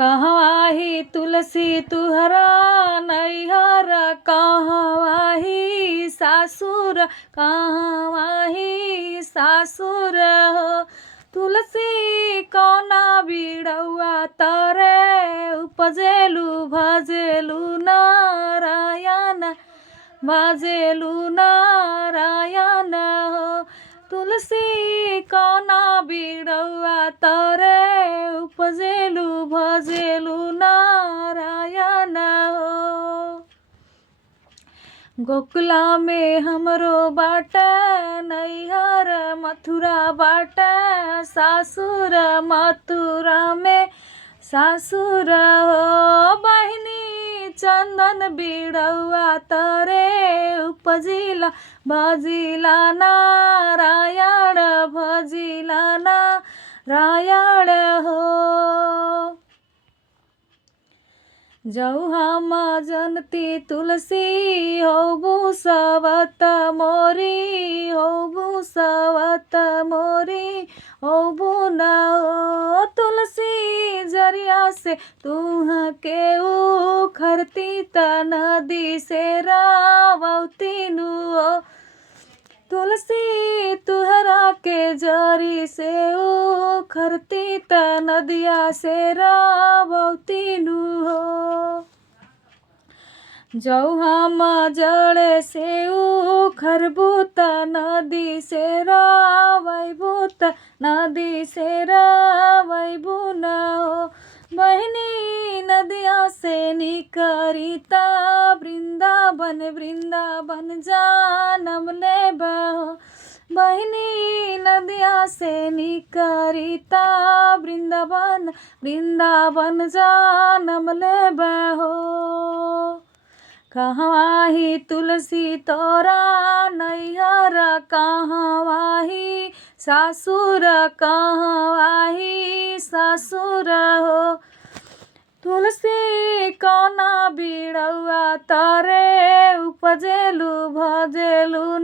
कहवाही तुलसी तुहरा नैहर, कहवाही सासुर, कहवाही सासुर हो। तुलसी कौना बिड़ौआ तरे उपजेलु भजेलु नारायण, भजेलु नारायण हो। तुलसी कौना बिड़ौआ तरे उपजेलु भजेलु नारायण हो। गोकुला में हमरो बाटे नैहर, मथुरा बाटे सासुर, मथुरा में सासुर हो। बहिनी चंदन बिड़ौआ तरे उपजिला भजिला नारायण, भजिला नारायण हो। जौ हम जनती तुलसी होबु सवत मोरी, होबु सवत मोरी होबु न हो। तुलसी जरिया से तुह के उखरती त नदी से रावती नु हो। तुलसी तुहरा के जरी से उखरती त नदिया से रावती नु हो। जौ हम जड़े से उखरबू त नदी से रावैबू त नदी से रावैबू न हो। बहिनी नदिया से निकरिता वृंदावन, वृंदावन जानम लेब हो। बहिनी नदिया से निकरिता वृंदावन, वृंदावन जानम लेब हो। कहवाही तुलसी तोरा नैहर, कहवाही सासुर, कहवाही सासुर हो। तुलसी कौना बिड़ौआ तरे उपजेलु भजेलु